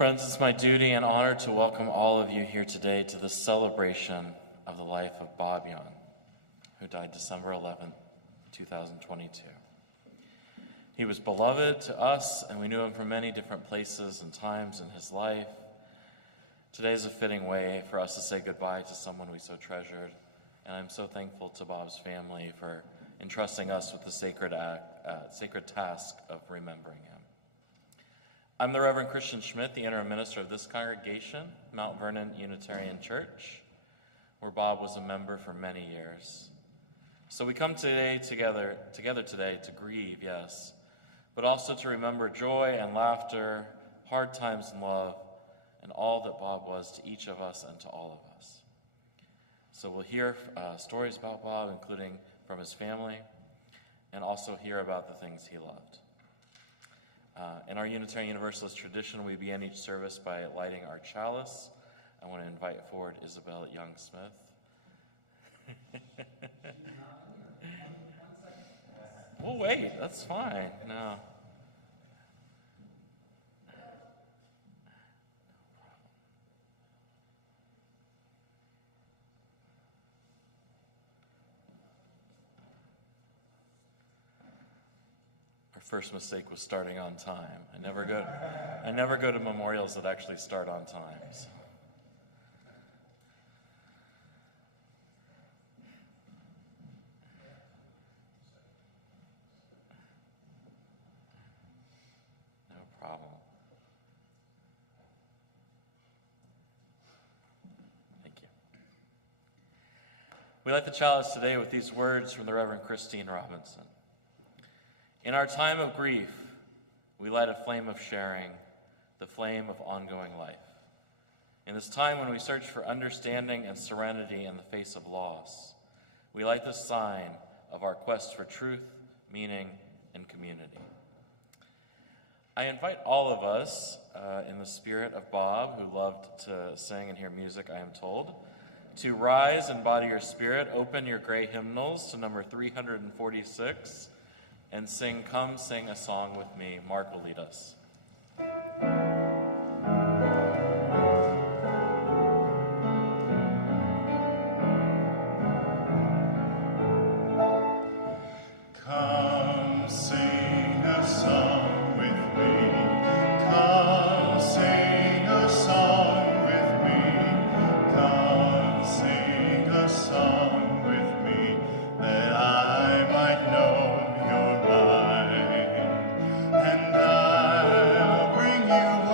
Friends, it's my duty and honor to welcome all of you here today to this celebration of the life of Bob Young, who died December 11th, 2022. He was beloved to us, and we knew him from many different places and times in his life. Today is a fitting way for us to say goodbye to someone we so treasured, and I'm so thankful to Bob's family for entrusting us with the sacred task of remembering him. I'm the Reverend Christian Schmidt, the interim minister of this congregation, Mount Vernon Unitarian Church, where Bob was a member for many years. So we come together today to grieve, yes, but also to remember joy and laughter, hard times and love, and all that Bob was to each of us and to all of us. So we'll hear stories about Bob, including from his family, and also hear about the things he loved. In our Unitarian Universalist tradition, we begin each service by lighting our chalice. I want to invite forward Isabel Young-Smith. We'll wait, that's fine. No. First mistake was starting on time. I never go to memorials that actually start on time. So. No problem. Thank you. We light the chalice today with these words from the Reverend Christine Robinson. In our time of grief, we light a flame of sharing, the flame of ongoing life. In this time when we search for understanding and serenity in the face of loss, we light the sign of our quest for truth, meaning, and community. I invite all of us, in the spirit of Bob, who loved to sing and hear music, I am told, to rise and embody your spirit, open your gray hymnals to number 346, and sing, "Come Sing a Song with Me." Mark will lead us. Come sing a song with me. Come sing a song with me. Come sing a song with me, that I might know your mind, and I'll bring you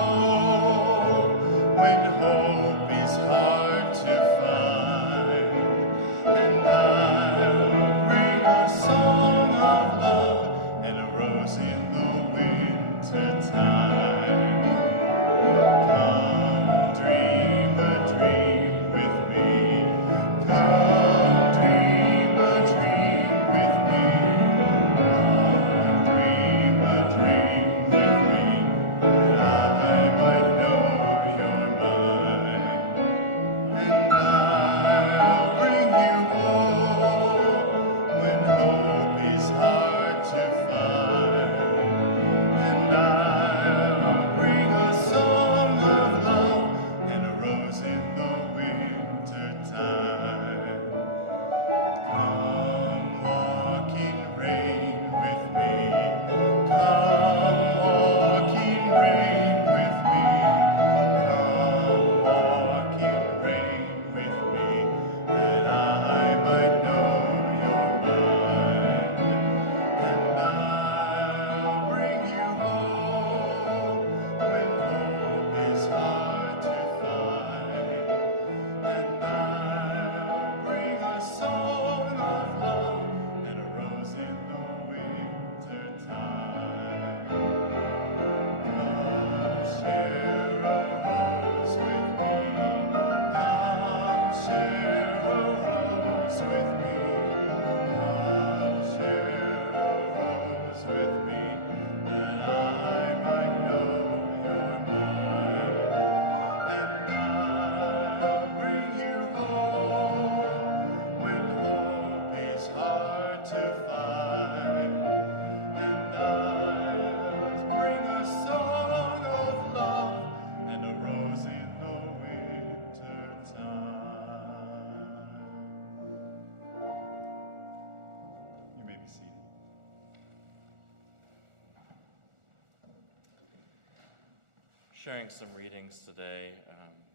sharing some readings today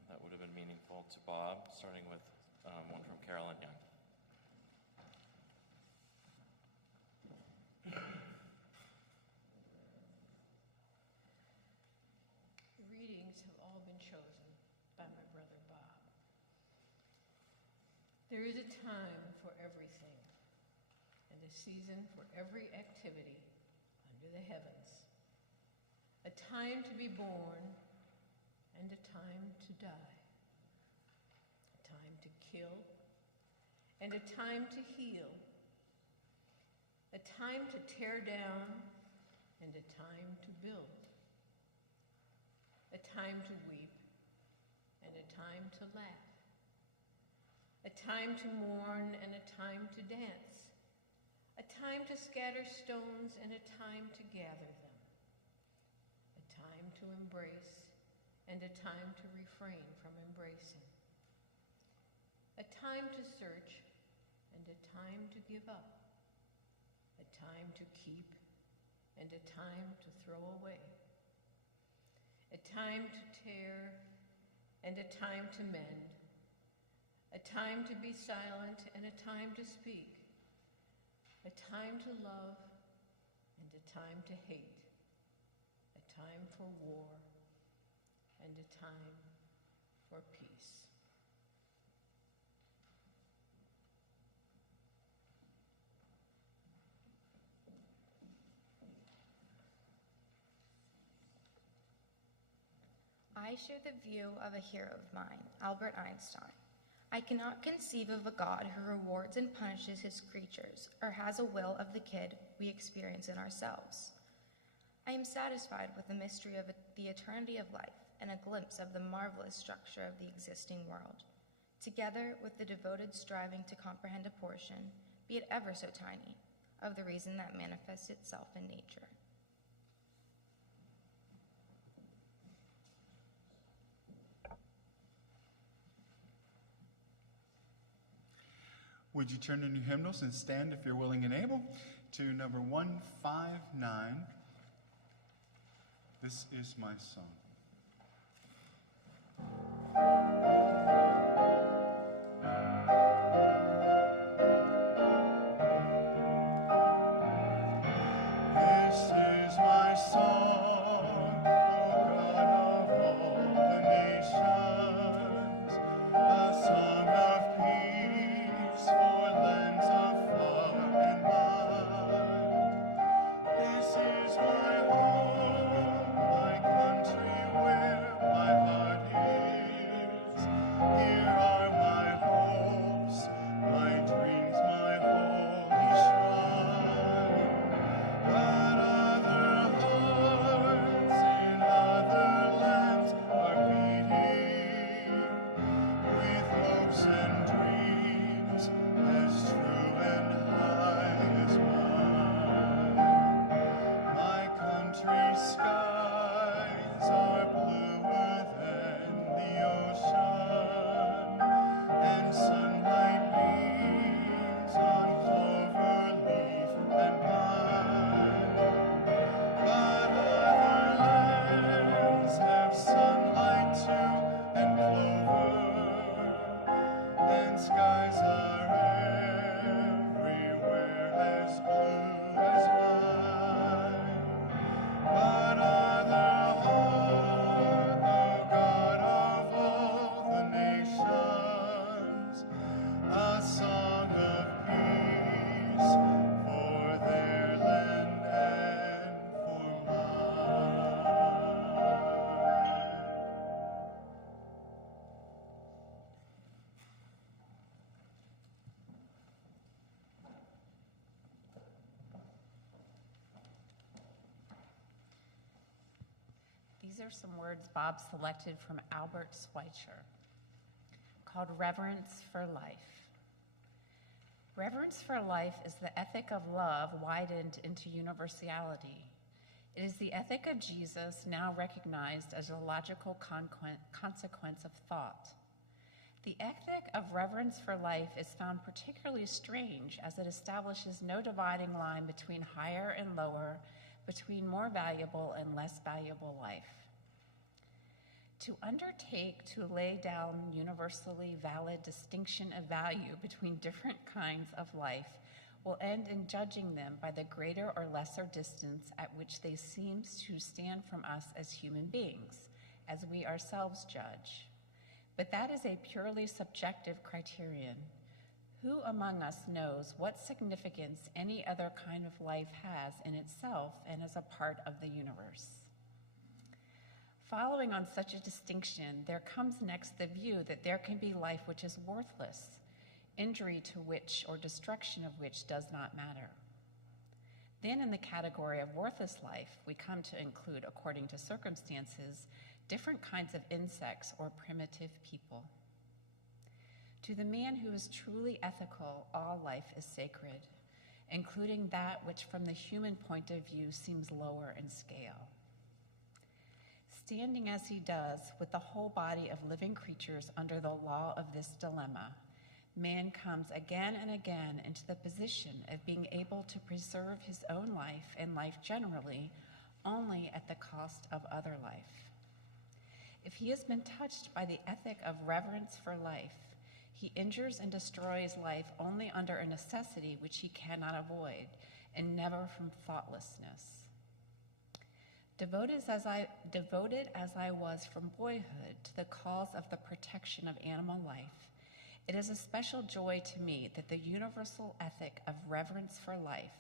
that would have been meaningful to Bob, starting with one from Carolyn Young. Readings have all been chosen by my brother Bob. There is a time for everything, and a season for every activity under the heavens. A time to be born and a time to die. A time to kill and a time to heal. A time to tear down and a time to build. A time to weep and a time to laugh. A time to mourn and a time to dance. A time to scatter stones and a time to gather them. A time to embrace and a time to refrain from embracing. A time to search and a time to give up. A time to keep and a time to throw away. A time to tear and a time to mend. A time to be silent and a time to speak. A time to love and a time to hate. A time for war and a time for peace. I share the view of a hero of mine, Albert Einstein. I cannot conceive of a God who rewards and punishes his creatures or has a will of the kid we experience in ourselves. I am satisfied with the mystery of the eternity of life and a glimpse of the marvelous structure of the existing world, together with the devoted striving to comprehend a portion, be it ever so tiny, of the reason that manifests itself in nature. Would you turn in your hymnals and stand if you're willing and able to number 159, This Is My Song. This is my song, O God of all the nations, a song of peace for lands afar and wide. This is my home, my country where my heart is. Here are my hopes, my dreams, my holy shrine. But other hearts in other lands are beating with hopes and dreams as true and high as mine. My country's skies are bluer than the ocean, and sunlight beams on clover leaf and pine. But other lands have sunlight too and clover, and skies are everywhere as blue as mine. But other heart, O God of all the nations, a song of peace for their land and for mine. These are some words Bob selected from Albert Schweitzer, called Reverence for Life. Reverence for life is the ethic of love widened into universality. It is the ethic of Jesus now recognized as a logical consequence of thought. The ethic of reverence for life is found particularly strange as it establishes no dividing line between higher and lower, between more valuable and less valuable life. To undertake to lay down universally valid distinction of value between different kinds of life will end in judging them by the greater or lesser distance at which they seem to stand from us as human beings, as we ourselves judge. But that is a purely subjective criterion. Who among us knows what significance any other kind of life has in itself and as a part of the universe? Following on such a distinction, there comes next the view that there can be life which is worthless, injury to which or destruction of which does not matter. Then in the category of worthless life, we come to include, according to circumstances, different kinds of insects or primitive people. To the man who is truly ethical, all life is sacred, including that which from the human point of view seems lower in scale. Standing as he does with the whole body of living creatures under the law of this dilemma, man comes again and again into the position of being able to preserve his own life and life generally only at the cost of other life. If he has been touched by the ethic of reverence for life, he injures and destroys life only under a necessity which he cannot avoid, and never from thoughtlessness. Devoted as I was from boyhood to the cause of the protection of animal life, it is a special joy to me that the universal ethic of reverence for life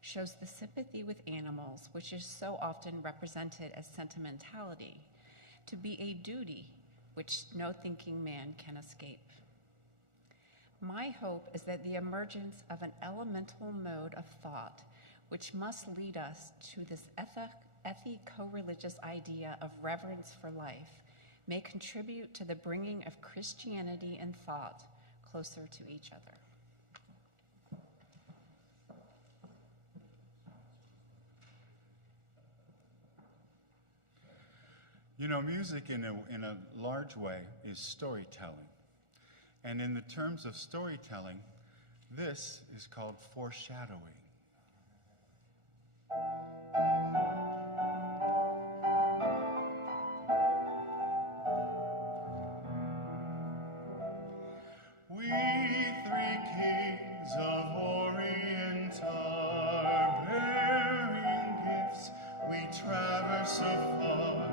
shows the sympathy with animals, which is so often represented as sentimentality, to be a duty which no thinking man can escape. My hope is that the emergence of an elemental mode of thought, which must lead us to this ethico-religious idea of reverence for life, may contribute to the bringing of Christianity and thought closer to each other. You know, music in a large way is storytelling. And in the terms of storytelling, this is called foreshadowing. We three kings of Orient are bearing gifts. We traverse afar,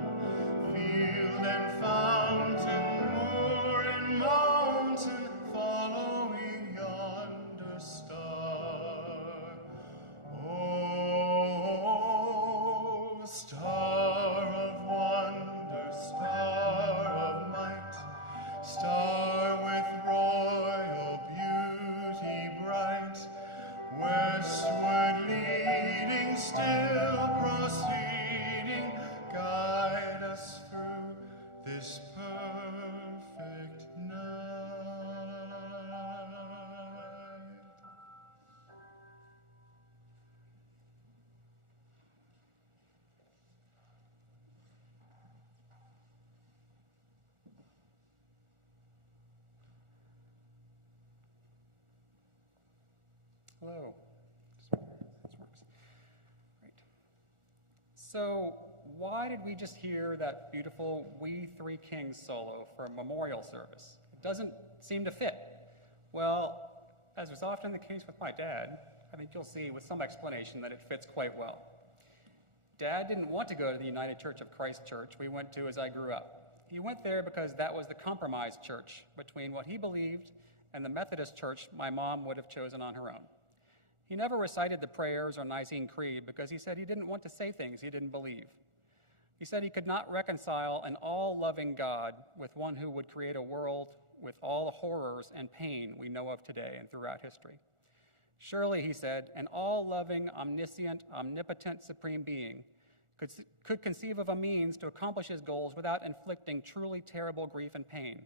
field and fountain, moor and mountain, following yonder star. Oh, star of wonder, star of might, star with royal beauty bright, westward leading, still proceeding, guide us through this perfect night. Hello. This works. Great. So, why did we just hear that beautiful We Three Kings solo for a memorial service? It doesn't seem to fit. Well, as was often the case with my dad, I think you'll see with some explanation that it fits quite well. Dad didn't want to go to the United Church of Christ church we went to as I grew up. He went there because that was the compromise church between what he believed and the Methodist church my mom would have chosen on her own. He never recited the prayers or Nicene Creed because he said he didn't want to say things he didn't believe. He said he could not reconcile an all-loving God with one who would create a world with all the horrors and pain we know of today and throughout history. Surely, he said, an all-loving, omniscient, omnipotent supreme being could conceive of a means to accomplish his goals without inflicting truly terrible grief and pain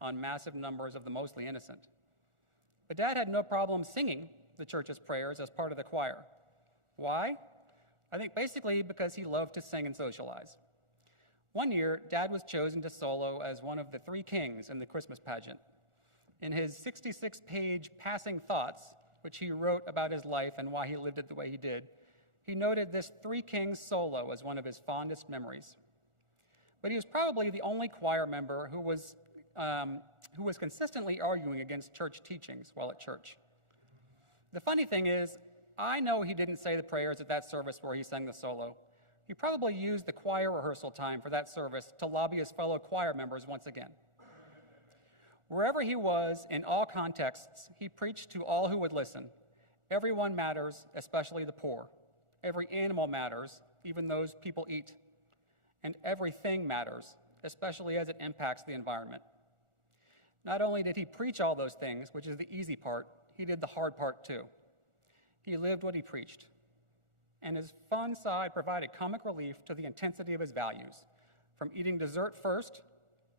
on massive numbers of the mostly innocent. But Dad had no problem singing the church's prayers as part of the choir. Why? I think basically because he loved to sing and socialize. One year, Dad was chosen to solo as one of the three kings in the Christmas pageant. In his 66-page Passing Thoughts, which he wrote about his life and why he lived it the way he did, he noted this Three Kings solo as one of his fondest memories. but he was probably the only choir member who was consistently arguing against church teachings while at church. The funny thing is, I know he didn't say the prayers at that service where he sang the solo. He probably used the choir rehearsal time for that service to lobby his fellow choir members once again. Wherever he was, in all contexts, he preached to all who would listen. Everyone matters, especially the poor. Every animal matters, even those people eat. And everything matters, especially as it impacts the environment. Not only did he preach all those things, which is the easy part, he did the hard part too. He lived what he preached. And his fun side provided comic relief to the intensity of his values, from eating dessert first,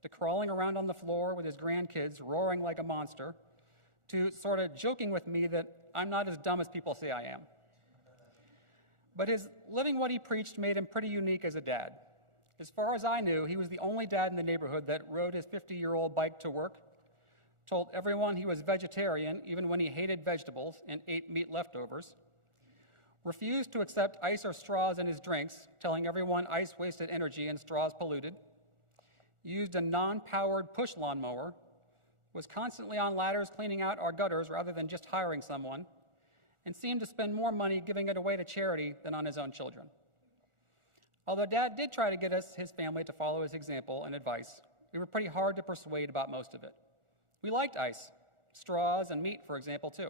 to crawling around on the floor with his grandkids, roaring like a monster, to sort of joking with me that I'm not as dumb as people say I am. But his living what he preached made him pretty unique as a dad. As far as I knew, he was the only dad in the neighborhood that rode his 50-year-old bike to work, told everyone he was vegetarian even when he hated vegetables and ate meat leftovers, refused to accept ice or straws in his drinks, telling everyone ice wasted energy and straws polluted, used a non-powered push lawnmower, was constantly on ladders cleaning out our gutters rather than just hiring someone, and seemed to spend more money giving it away to charity than on his own children. Although Dad did try to get his family to follow his example and advice, we were pretty hard to persuade about most of it. We liked ice, straws, and meat, for example, too.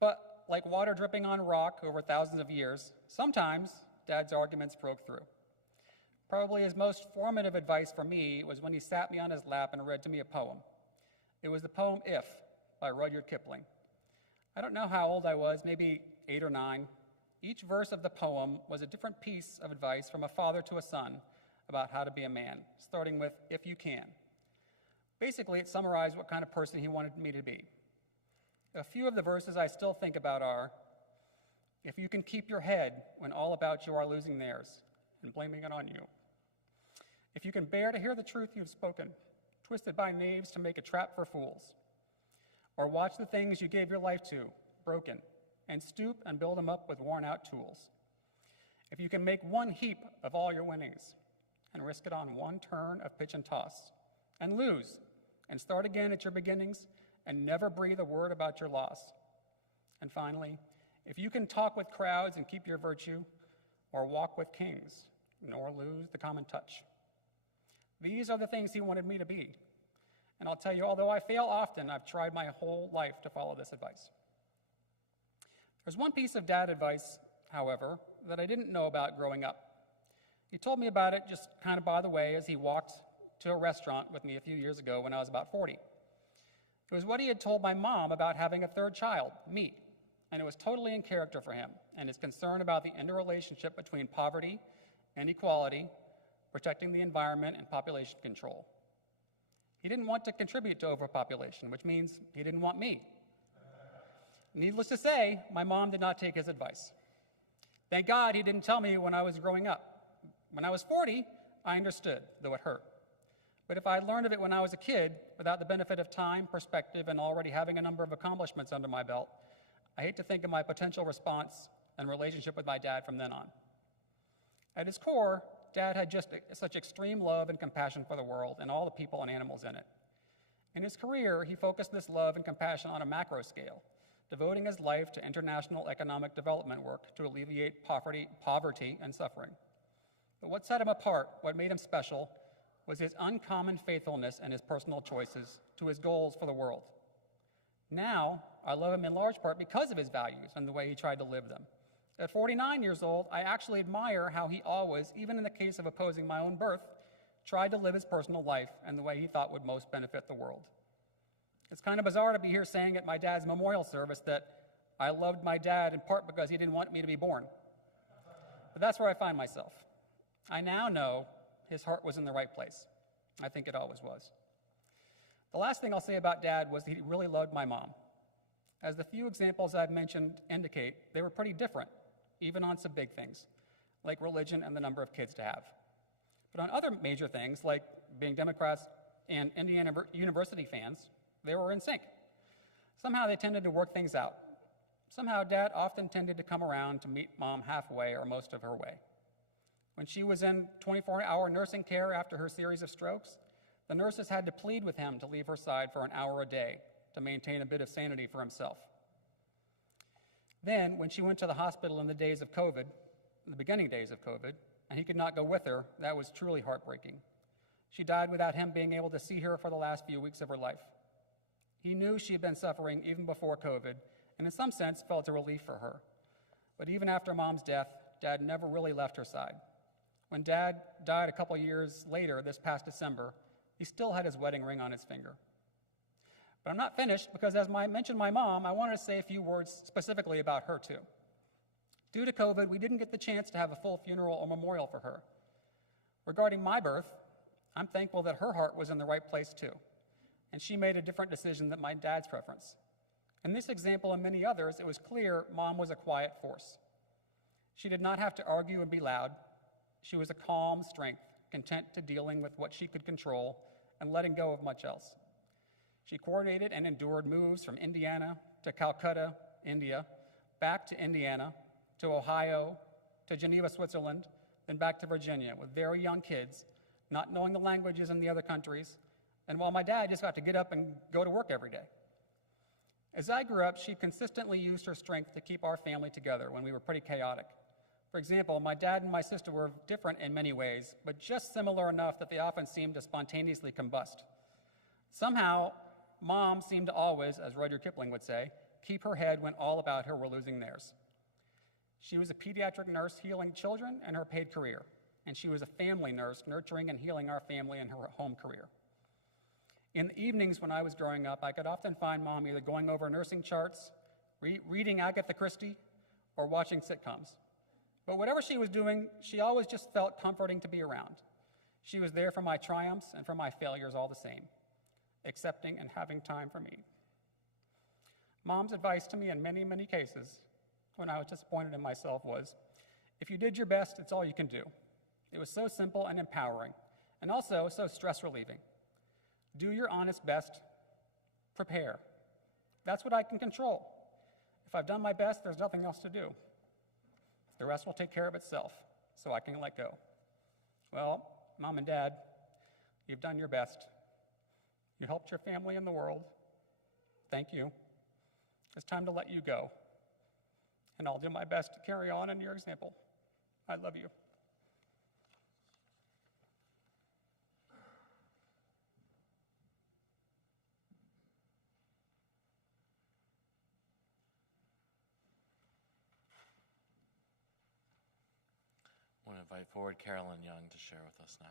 But like water dripping on rock over thousands of years, sometimes Dad's arguments broke through. Probably his most formative advice for me was when he sat me on his lap and read to me a poem. It was the poem If by Rudyard Kipling. I don't know how old I was, maybe 8 or 9. Each verse of the poem was a different piece of advice from a father to a son about how to be a man, starting with, if you can. Basically, it summarized what kind of person he wanted me to be. A few of the verses I still think about are, if you can keep your head when all about you are losing theirs and blaming it on you. If you can bear to hear the truth you've spoken, twisted by knaves to make a trap for fools. Or watch the things you gave your life to, broken, and stoop and build them up with worn-out tools. If you can make one heap of all your winnings and risk it on one turn of pitch and toss, and lose, and start again at your beginnings, and never breathe a word about your loss. And finally, if you can talk with crowds and keep your virtue, or walk with kings, nor lose the common touch. These are the things he wanted me to be. And I'll tell you, although I fail often, I've tried my whole life to follow this advice. There's one piece of dad advice, however, that I didn't know about growing up. He told me about it just kind of by the way as he walked to a restaurant with me a few years ago when I was about 40. It was what he had told my mom about having a third child, me, and it was totally in character for him and his concern about the interrelationship between poverty and equality, protecting the environment and population control. He didn't want to contribute to overpopulation, which means he didn't want me. Needless to say, my mom did not take his advice. Thank God he didn't tell me when I was growing up. When I was 40, I understood, though it hurt. But if I had learned of it when I was a kid, without the benefit of time, perspective, and already having a number of accomplishments under my belt, I hate to think of my potential response and relationship with my dad from then on. At his core, Dad had just such extreme love and compassion for the world and all the people and animals in it. In his career, he focused this love and compassion on a macro scale, devoting his life to international economic development work to alleviate poverty and suffering. But what set him apart, what made him special, was his uncommon faithfulness and his personal choices to his goals for the world. Now, I love him in large part because of his values and the way he tried to live them. At 49 years old, I actually admire how he always, even in the case of opposing my own birth, tried to live his personal life and the way he thought would most benefit the world. It's kind of bizarre to be here saying at my dad's memorial service that I loved my dad in part because he didn't want me to be born. But that's where I find myself. I now know his heart was in the right place. I think it always was. The last thing I'll say about Dad was he really loved my mom. As the few examples I've mentioned indicate, they were pretty different, even on some big things, like religion and the number of kids to have. But on other major things, like being Democrats and Indiana University fans, they were in sync. Somehow they tended to work things out. Somehow Dad often tended to come around to meet Mom halfway or most of her way. When she was in 24-hour nursing care after her series of strokes, the nurses had to plead with him to leave her side for an hour a day to maintain a bit of sanity for himself. Then, when she went to the hospital in the days of COVID, in the beginning days of COVID, and he could not go with her, that was truly heartbreaking. She died without him being able to see her for the last few weeks of her life. He knew she had been suffering even before COVID, and in some sense felt a relief for her. But even after Mom's death, Dad never really left her side. When Dad died a couple years later, this past December, he still had his wedding ring on his finger. But I'm not finished because as I mentioned my mom, I wanted to say a few words specifically about her too. Due to COVID, we didn't get the chance to have a full funeral or memorial for her. Regarding my birth, I'm thankful that her heart was in the right place too, and she made a different decision than my dad's preference. In this example and many others, it was clear Mom was a quiet force. She did not have to argue and be loud. She was a calm strength, content to dealing with what she could control and letting go of much else. She coordinated and endured moves from Indiana to Calcutta, India, back to Indiana, to Ohio, to Geneva, Switzerland, then back to Virginia with very young kids, not knowing the languages in the other countries, and while my dad just got to get up and go to work every day. As I grew up, she consistently used her strength to keep our family together when we were pretty chaotic. For example, my dad and my sister were different in many ways, but just similar enough that they often seemed to spontaneously combust. Somehow, Mom seemed to always, as Rudyard Kipling would say, keep her head when all about her were losing theirs. She was a pediatric nurse healing children in her paid career, and she was a family nurse nurturing and healing our family in her home career. In the evenings when I was growing up, I could often find Mom either going over nursing charts, reading Agatha Christie, or watching sitcoms. But whatever she was doing, she always just felt comforting to be around. She was there for my triumphs and for my failures all the same, accepting and having time for me. Mom's advice to me in many, many cases when I was disappointed in myself was, if you did your best, it's all you can do. It was so simple and empowering, and also so stress relieving. Do your honest best, prepare. That's what I can control. If I've done my best, there's nothing else to do. The rest will take care of itself, so I can let go. Well, Mom and Dad, you've done your best. You helped your family and the world. Thank you. It's time to let you go. And I'll do my best to carry on in your example. I love you. I want to invite forward Carolyn Young to share with us now.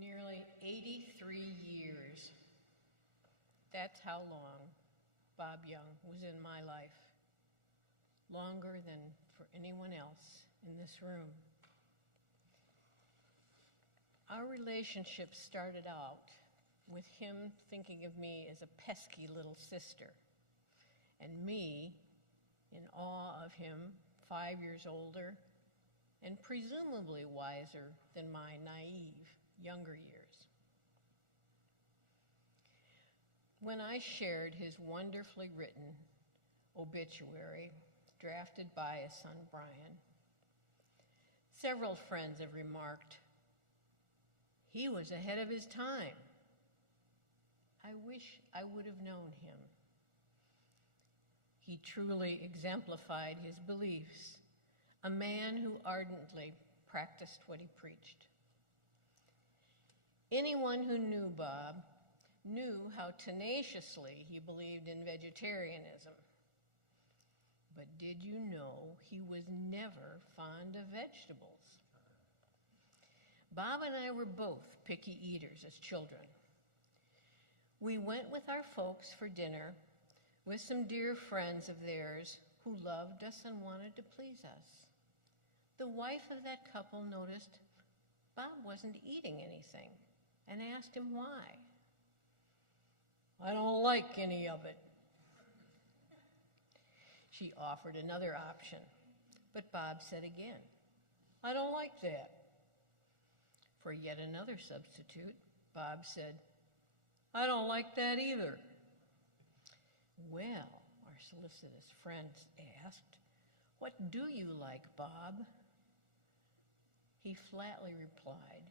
Nearly 83 years. That's how long Bob Young was in my life. Longer than for anyone else in this room. Our relationship started out with him thinking of me as a pesky little sister, and me in awe of him, 5 years older, and presumably wiser than my naive younger years. When I shared his wonderfully written obituary, drafted by his son Brian, several friends have remarked, he was ahead of his time. I wish I would have known him. He truly exemplified his beliefs, a man who ardently practiced what he preached. Anyone who knew Bob knew how tenaciously he believed in vegetarianism. But did you know he was never fond of vegetables? Bob and I were both picky eaters as children. We went with our folks for dinner with some dear friends of theirs who loved us and wanted to please us. The wife of that couple noticed Bob wasn't eating anything and asked him why. I don't like any of it. She offered another option, but Bob said again, I don't like that. For yet another substitute, Bob said, I don't like that either. Well, our solicitous friend asked, "What do you like, Bob?" He flatly replied,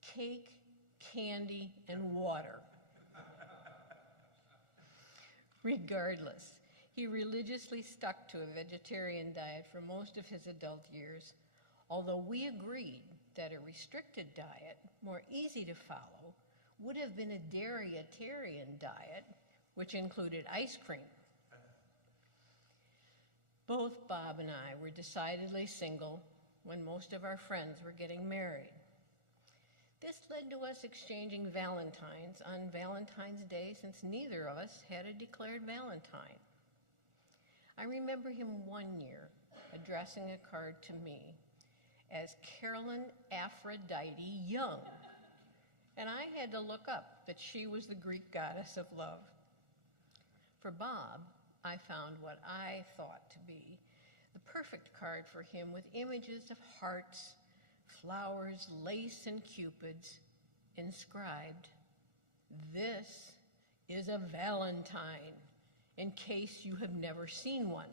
"Cake, candy, and water." Regardless, he religiously stuck to a vegetarian diet for most of his adult years, although we agreed that a restricted diet, more easy to follow, would have been a dairyitarian diet, which included ice cream. Both Bob and I were decidedly single when most of our friends were getting married. This led to us exchanging Valentines on Valentine's Day, since neither of us had a declared Valentine. I remember him one year addressing a card to me as Carolyn Aphrodite Young, and I had to look up that she was the Greek goddess of love. For Bob, I found what I thought to be the perfect card for him, with images of hearts, flowers, lace, and cupids, inscribed, "This is a Valentine, in case you have never seen one."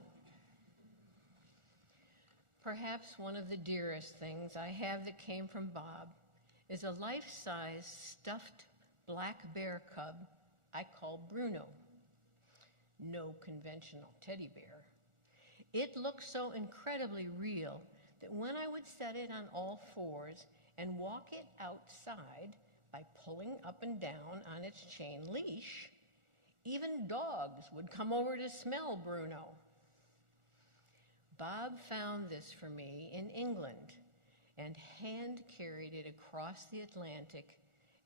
Perhaps one of the dearest things I have that came from Bob is a life-size stuffed black bear cub I call Bruno. No conventional teddy bear. It looks so incredibly real that when I would set it on all fours and walk it outside by pulling up and down on its chain leash, even dogs would come over to smell Bruno. Bob found this for me in England and hand-carried it across the Atlantic,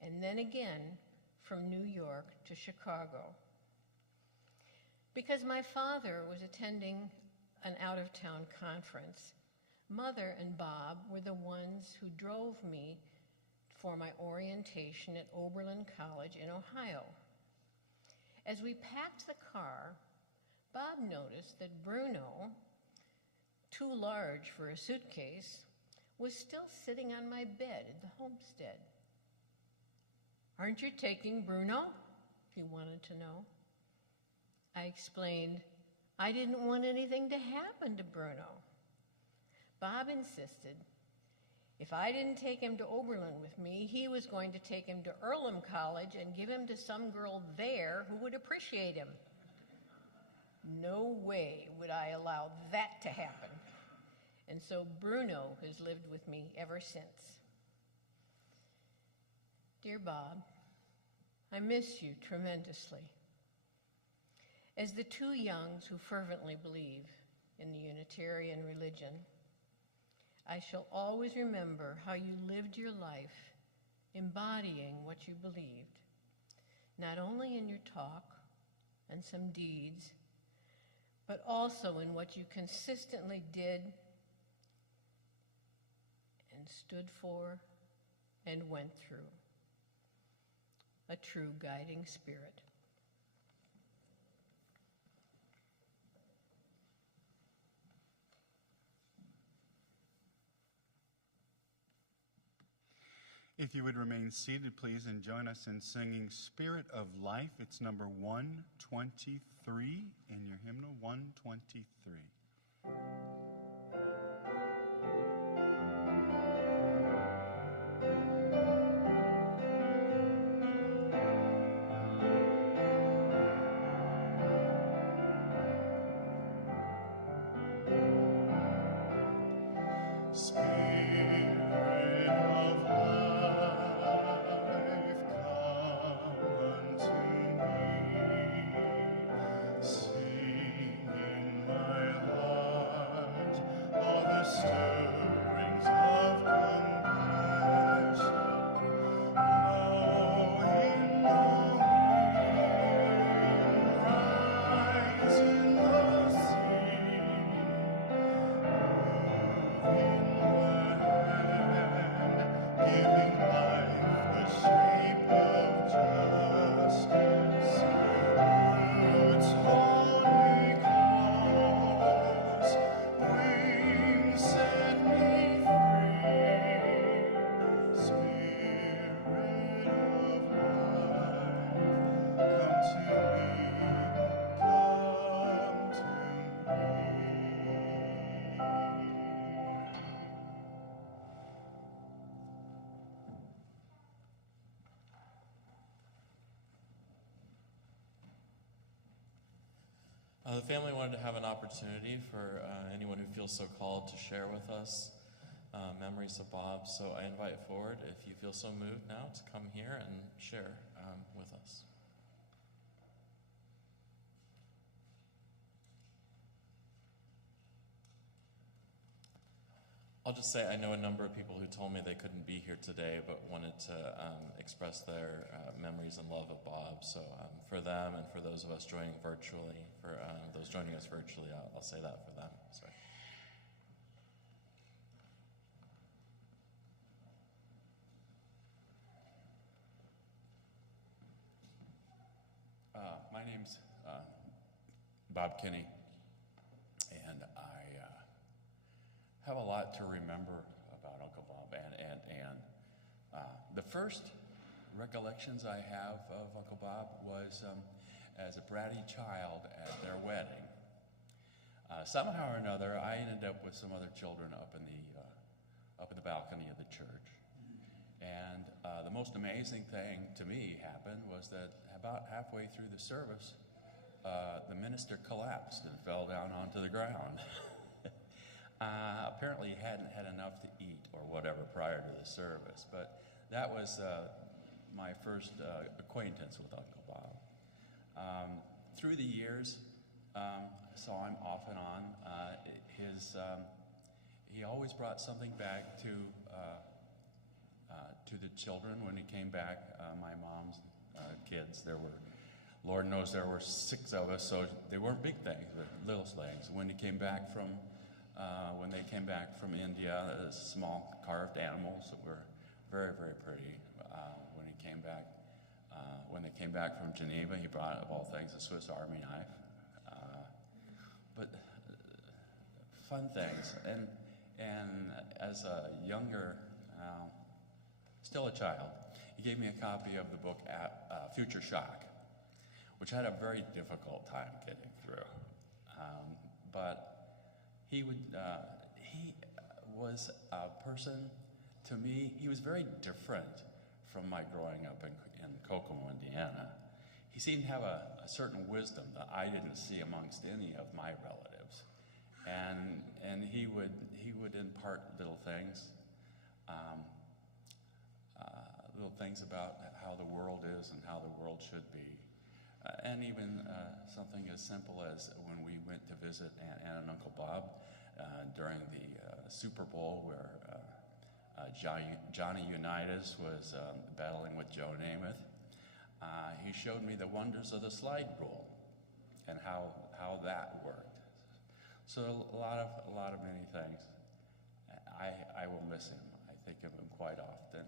and then again from New York to Chicago. Because my father was attending an out-of-town conference, Mother and Bob were the ones who drove me for my orientation at Oberlin College in Ohio. As we packed the car, Bob noticed that Bruno, too large for a suitcase, was still sitting on my bed at the homestead. "Aren't you taking Bruno?" he wanted to know. I explained I didn't want anything to happen to Bruno. Bob insisted if I didn't take him to Oberlin with me, he was going to take him to Earlham College and give him to some girl there who would appreciate him. No way would I allow that to happen. And so Bruno has lived with me ever since. Dear Bob, I miss you tremendously. As the two Youngs who fervently believe in the Unitarian religion, I shall always remember how you lived your life embodying what you believed, not only in your talk and some deeds, but also in what you consistently did and stood for and went through. A true guiding spirit. If you would remain seated, please, and join us in singing Spirit of Life. It's number 123 in your hymnal, 123. Sing in my heart all the The family wanted to have an opportunity for anyone who feels so called to share with us memories of Bob. So I invite forward, if you feel so moved now, to come here and share with us. I'll just say I know a number of people who told me they couldn't be here today but wanted to express their memories and love of Bob. So for them and for those of us joining virtually, for those joining us virtually, I'll say that for them. Sorry. My name's Bob Kinney, and I have a lot to remember about Uncle Bob. And the first recollections I have of Uncle Bob was as a bratty child at their wedding. Somehow or another, I ended up with some other children up in the balcony of the church. And the most amazing thing to me happened was that about halfway through the service, the minister collapsed and fell down onto the ground. Apparently he hadn't had enough to eat or whatever prior to the service, but that was my first acquaintance with Uncle Bob. Through the years, saw him off and on. He always brought something back to the children when he came back. My mom's kids, Lord knows there were 6 of us, so they weren't big things, but little things. When they came back from India, small carved animals that were very, very pretty. When they came back from Geneva, he brought, of all things, a Swiss Army knife. But fun things. And as a younger, still a child, he gave me a copy of the book Future Shock, which I had a very difficult time getting through. But he was a person, to me, he was very different from my growing up in Kokomo, Indiana. He seemed to have a certain wisdom that I didn't see amongst any of my relatives. And he would impart little things about how the world is and how the world should be. And even something as simple as when we went to visit Aunt and Uncle Bob during the Super Bowl, where Johnny Unitas was battling with Joe Namath. He showed me the wonders of the slide rule and how that worked. So a lot of many things. I will miss him. I think of him quite often,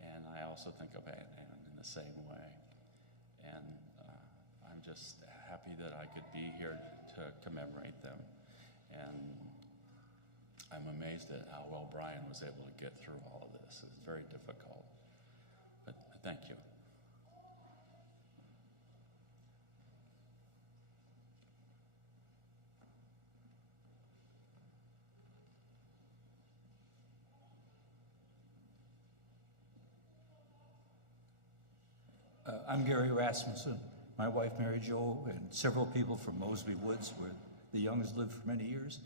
and I also think of Aunt Ann in the same way. And I'm just happy that I could be here to commemorate them. And I'm amazed at how well Brian was able to get through all of this. It's very difficult. But thank you. I'm Gary Rasmussen. My wife, Mary Jo, and several people from Mosby Woods, where the Youngs lived for many years.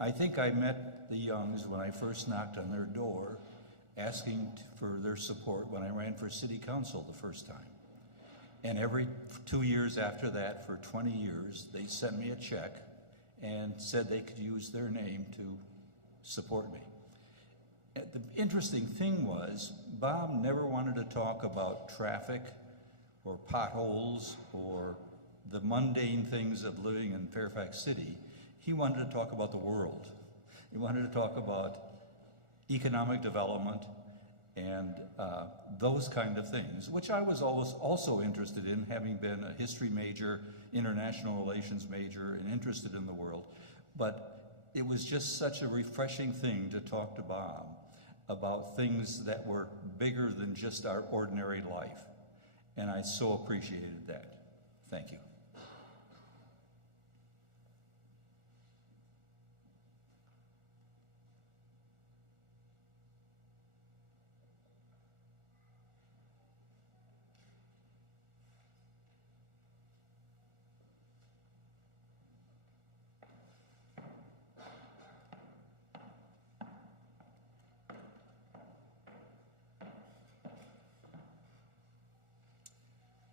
I think I met the Youngs when I first knocked on their door, asking for their support when I ran for city council the first time. And every 2 years after that, for 20 years, they sent me a check and said they could use their name to support me. The interesting thing was, Bob never wanted to talk about traffic or potholes or the mundane things of living in Fairfax City. He wanted to talk about the world. He wanted to talk about economic development and those kind of things, which I was always also interested in, having been a history major, international relations major, and interested in the world. But it was just such a refreshing thing to talk to Bob about things that were bigger than just our ordinary life. And I so appreciated that. Thank you.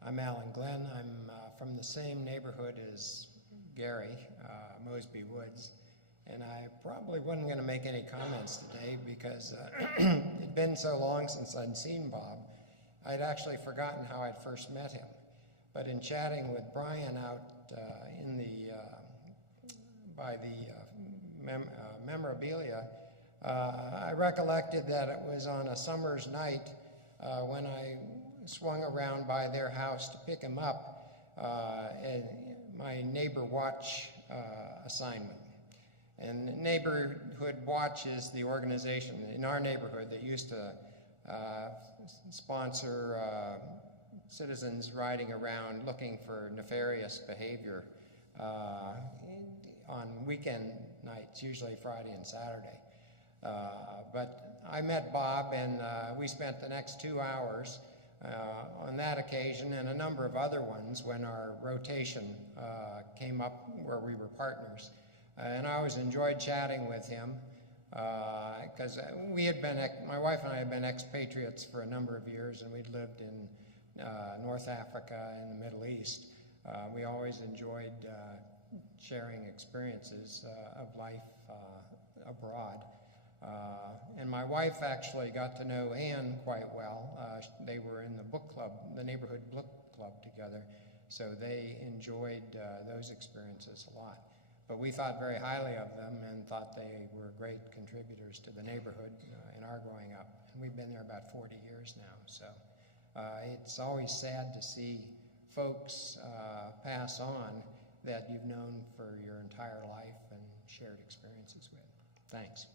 I'm Alan Glenn. I'm from the same neighborhood as Gary, Mosby Woods. And I probably wasn't going to make any comments today because it'd been so long since I'd seen Bob. I'd actually forgotten how I'd first met him. But in chatting with Brian out in the by the memorabilia, I recollected that it was on a summer's night when I swung around by their house to pick him up, and my neighbor watch assignment. And Neighborhood Watch is the organization in our neighborhood that used to sponsor citizens riding around looking for nefarious behavior on weekend nights, usually Friday and Saturday. But I met Bob, and we spent the next 2 hours on that occasion and a number of other ones when our rotation came up where we were partners. And I always enjoyed chatting with him because we had been, my wife and I had been expatriates for a number of years, and we'd lived in North Africa and the Middle East. We always enjoyed sharing experiences of life abroad. And my wife actually got to know Ann quite well. They were in the book club, the neighborhood book club together, so they enjoyed those experiences a lot. But we thought very highly of them and thought they were great contributors to the neighborhood in our growing up. And we've been there about 40 years now, so it's always sad to see folks pass on that you've known for your entire life and shared experiences with. Thanks.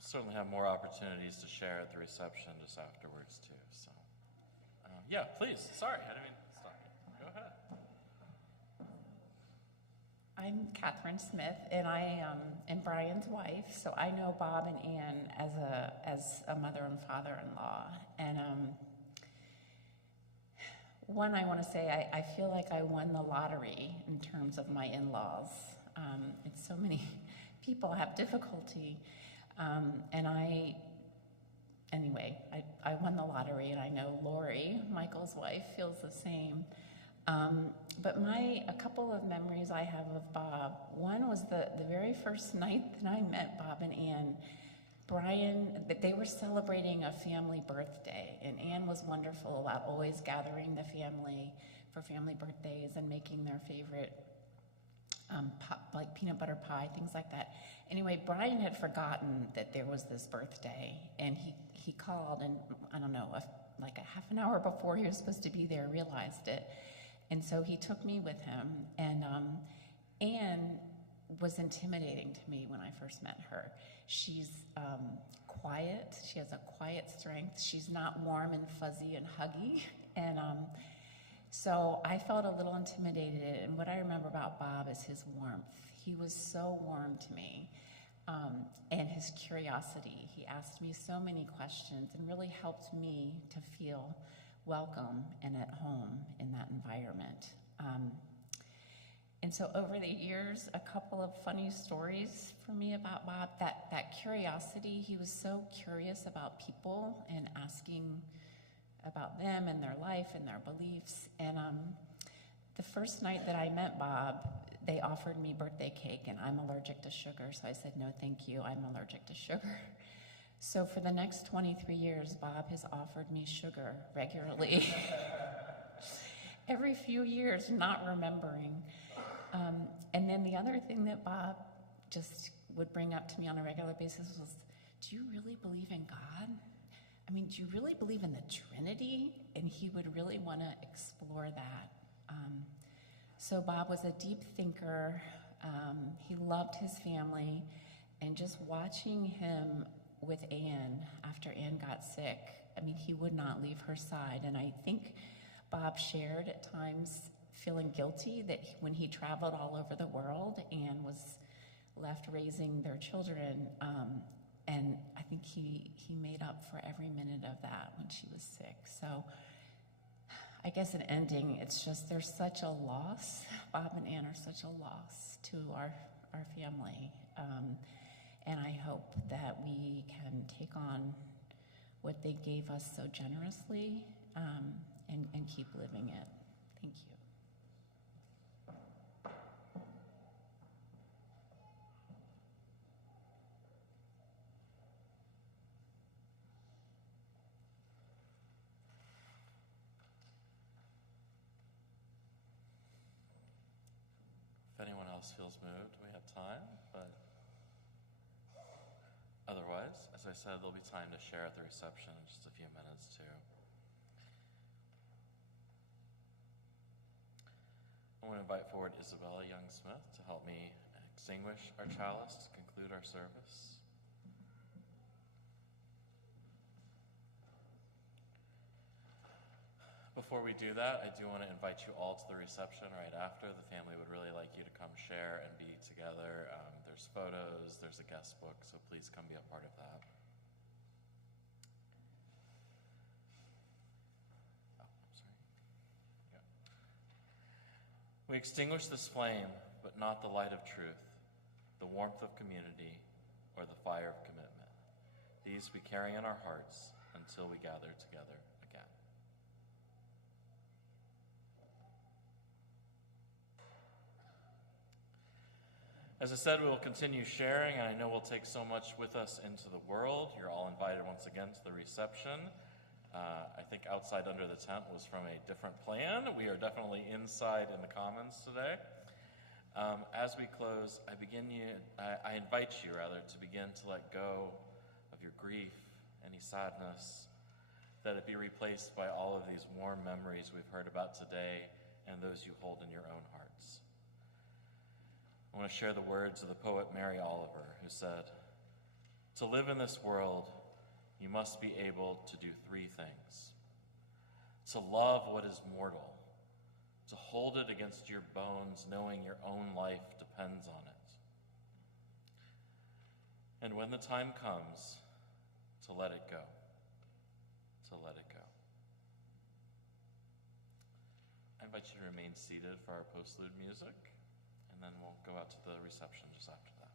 Certainly have more opportunities to share at the reception just afterwards too. So, yeah, please. Sorry, I didn't mean to stop you. Go ahead. I'm Catherine Smith, and I am Brian's wife. So I know Bob and Ann as a mother and father-in-law. And one, I want to say I feel like I won the lottery in terms of my in-laws. And so many people have difficulty. And I won the lottery, and I know Lori, Michael's wife, feels the same. But a couple of memories I have of Bob, one was the very first night that I met Bob and Ann. Brian, they were celebrating a family birthday, and Ann was wonderful about always gathering the family for family birthdays and making their favorite like peanut butter pie, things like that. Anyway, Brian had forgotten that there was this birthday, and he called, and I don't know, like a half an hour before he was supposed to be there, realized it. And so he took me with him, and Ann was intimidating to me when I first met her. She's quiet. She has a quiet strength. She's not warm and fuzzy and huggy, and so I felt a little intimidated, and what I remember about Bob is his warmth. He was so warm to me, and his curiosity. He asked me so many questions and really helped me to feel welcome and at home in that environment. And so over the years, a couple of funny stories for me about Bob. That curiosity, he was so curious about people and asking about them and their life and their beliefs. And the first night that I met Bob, they offered me birthday cake, and I'm allergic to sugar, so I said, no, thank you, I'm allergic to sugar. So for the next 23 years, Bob has offered me sugar regularly. Every few years, not remembering. And then the other thing that Bob just would bring up to me on a regular basis was, do you really believe in God? I mean, do you really believe in the Trinity? And he would really want to explore that. So Bob was a deep thinker. He loved his family. And just watching him with Ann after Ann got sick, I mean, he would not leave her side. And I think Bob shared at times feeling guilty that when he traveled all over the world and was left raising their children, And I think he made up for every minute of that when she was sick. So I guess in ending, it's just there's such a loss. Bob and Ann are such a loss to our family. And I hope that we can take on what they gave us so generously and keep living it. Thank you. If anyone else feels moved, we have time, but otherwise, as I said, there'll be time to share at the reception in just a few minutes too. I want to invite forward Isabella Young-Smith to help me extinguish our chalice to conclude our service. Before we do that, I do want to invite you all to the reception right after. The family would really like you to come share and be together. There's photos, there's a guest book, so please come be a part of that. Oh, I'm sorry. Yeah. We extinguish this flame, but not the light of truth, the warmth of community, or the fire of commitment. These we carry in our hearts until we gather together again. As I said, we will continue sharing, and I know we'll take so much with us into the world. You're all invited once again to the reception. I think outside under the tent was from a different plan. We are definitely inside in the Commons today. As we close, I invite you to begin to let go of your grief, any sadness, that it be replaced by all of these warm memories we've heard about today and those you hold in your own hearts. I want to share the words of the poet Mary Oliver, who said, "To live in this world, you must be able to do three things: to love what is mortal, to hold it against your bones, knowing your own life depends on it, and when the time comes, to let it go, to let it go." I invite you to remain seated for our postlude music, and then we'll go out to the reception just after that.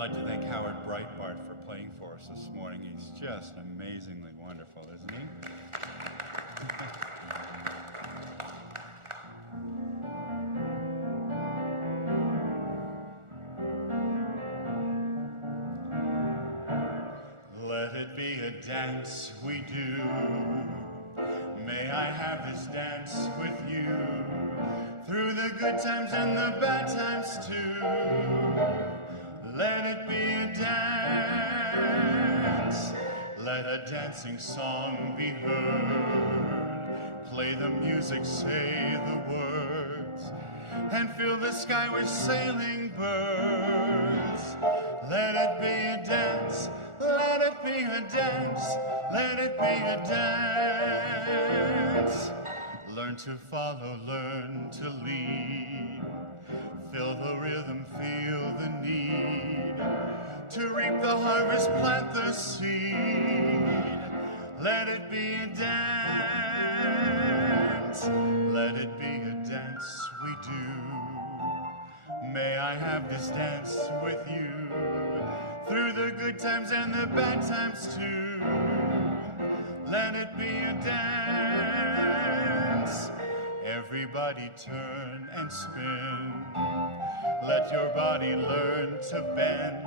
I'd like to thank Howard Breitbart for playing for us this morning. He's just amazingly wonderful, isn't he? Let it be a dance we do. May I have this dance with you through the good times and the bad times too. Let it be a dance. Let a dancing song be heard. Play the music, say the words, and fill the sky with sailing birds. Let it be a dance. Let it be a dance, let it be a dance. Learn to follow, learn to lead. Feel the rhythm, feel the need. To reap the harvest, plant the seed. Let it be a dance. Let it be a dance we do. May I have this dance with you through the good times and the bad times too. Let it be a dance. Everybody turn and spin. Let your body learn to bend.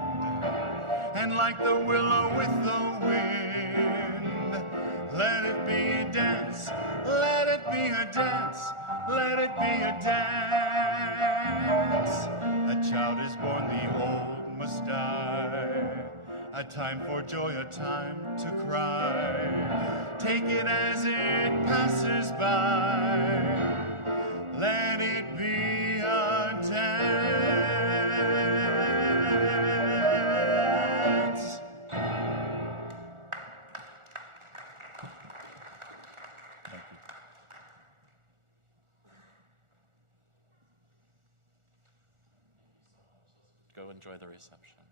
And like the willow with the wind, let it be a dance. Let it be a dance. Let it be a dance. A child is born, the old must die. A time for joy, a time to cry. Take it as it passes by. Let it be a dance. Go enjoy the reception.